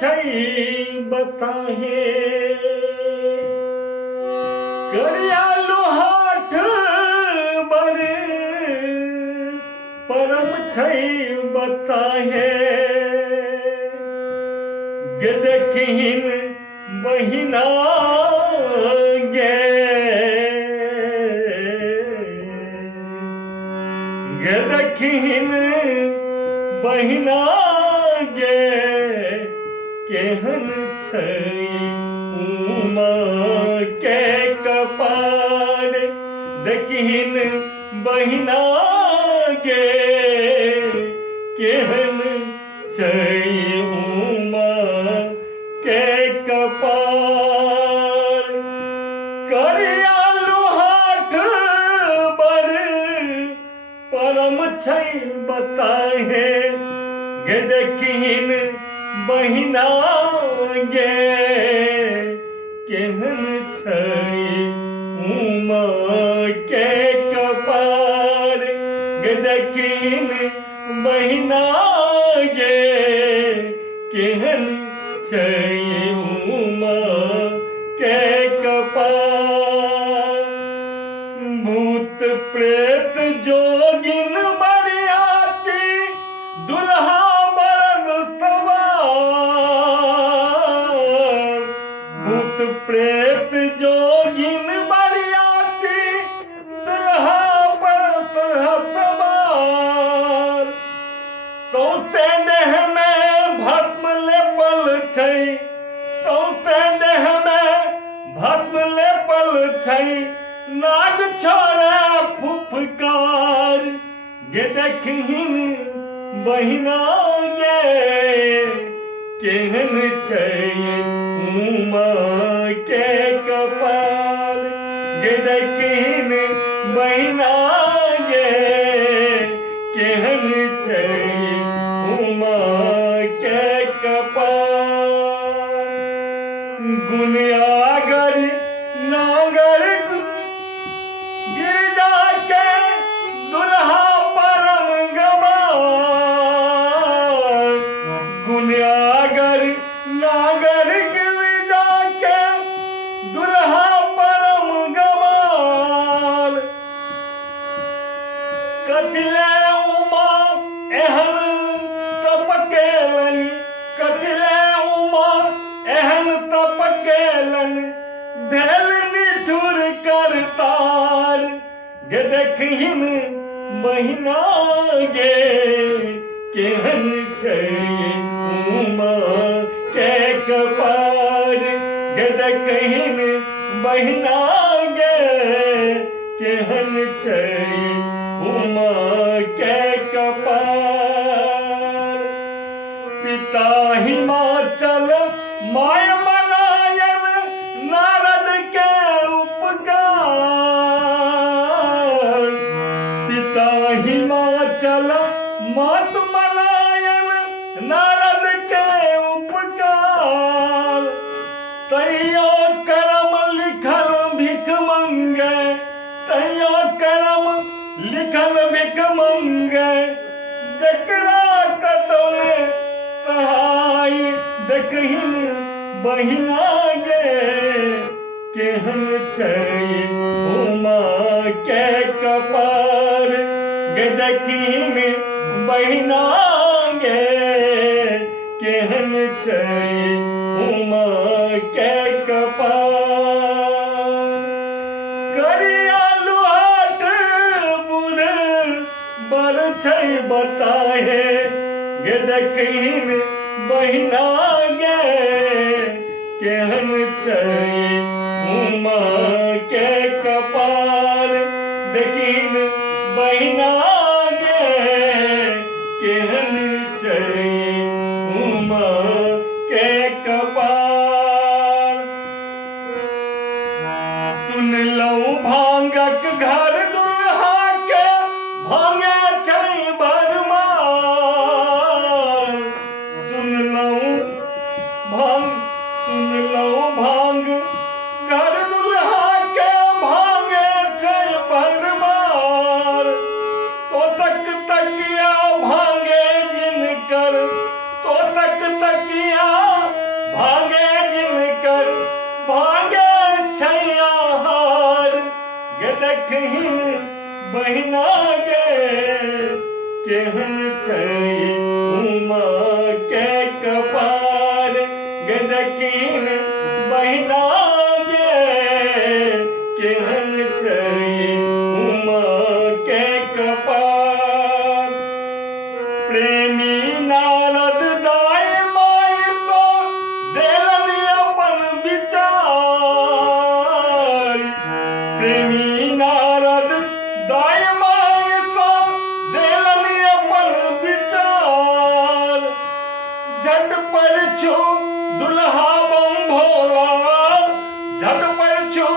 छै बताहे करियालु हाट बने परम छै बताहे गे देखिन बहिना गे गे देखिन बहिना गे केहन छै उमा के कपार देखिन बहिना गे केहन छै उमा के कपार करियालु हाट बर परम छै बताहे गे देखिन बहिना गे केहन छै उमा के कपार गे देखिन बहिना गे केहन छै उमा के कपार भूत प्रेत जोगिन बरियाती दुल्हा बरद सवार भूत प्रेत जोगिन बरियाती दुल्हा बरद सवार सौसे देह में भस्म लेपल छै सौसे देह में भस्म लेपल छै नाग छोड़े फुफकार गे देखिन बहिना गे केहन छै उमा के कपाल गे देखिन बहिना गे केहन छै उमा के कपाल गुनियागर नागर गिरजा के दुल्हा परम गवार गुनियागर नागर गिरजा के दुल्हा परम गवार कतिले उमा एहन तपकेलनि कतिले उमा एहन तपकेलन भेल निठुर करतार गे देखिन बहिना गे केहन छै उमा के कपार गे देखिन बहिना गे केहन छै उमा के कपार पिता हिमाचल माय मनायन नारद के उपकार पिता हिमाचल मात मनायन नारद के उपकार तैयो करम लिखल भिख मंगे तैयो करम लिखल भिख मंगे जकरा कतौने सहाय देखिन बहिना गे केहन छै उमा के कपार गे देखिन बहिना गे केहन छै उमा के कपार करियालु हाट बुढ़ बर छै बताहे गे देखिन बहिना गे केहन छै उमा के कपार देखिन बहिना गे केहन छै उमा के कपार सुनलहुँ भांगक घर दुल्हा के भांगे छै बरमार सुनलहुँ भांग घर दुल्हा के भांगे छै बरमार तो तक तकिया भांगे कहीं बहिना गे केहन छै उमा के कपार गदकिन बहिना गे केहन छै उमा के कपार प्रेमी नारद दाय माय सा देलन अपन विचार प्रेमी नारद दाय माय सा देलन अपन विचार झट पर छू दुल्हा बम भोला झट पर छू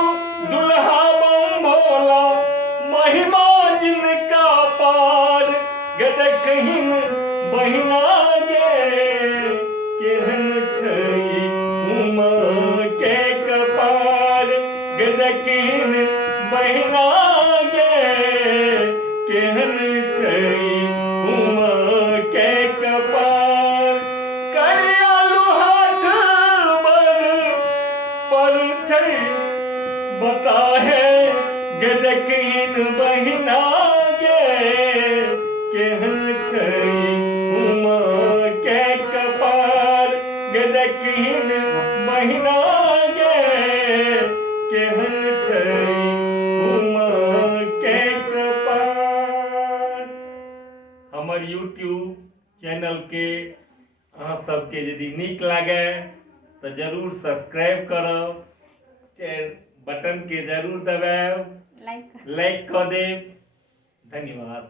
दुल्हा बम भोला महिमा जिनका पार गद कहिन बहिना गे केहन छै उमा के कपार गद कहिन बहिना गे केहन छै उमा के कपार करियालू हाथ बर पर छै बता है गद कहिन बहिना गे केहन छै उमा के कपार गद कहिन बहिना गे केहन छै उमा के कपार। हमर यूट्यूब चैनल के अहाँ सबके यदि नीक लागे तो जरूर सब्सक्राइब करब बटन के जरूर दबाएब लाइक कर देब। धन्यवाद।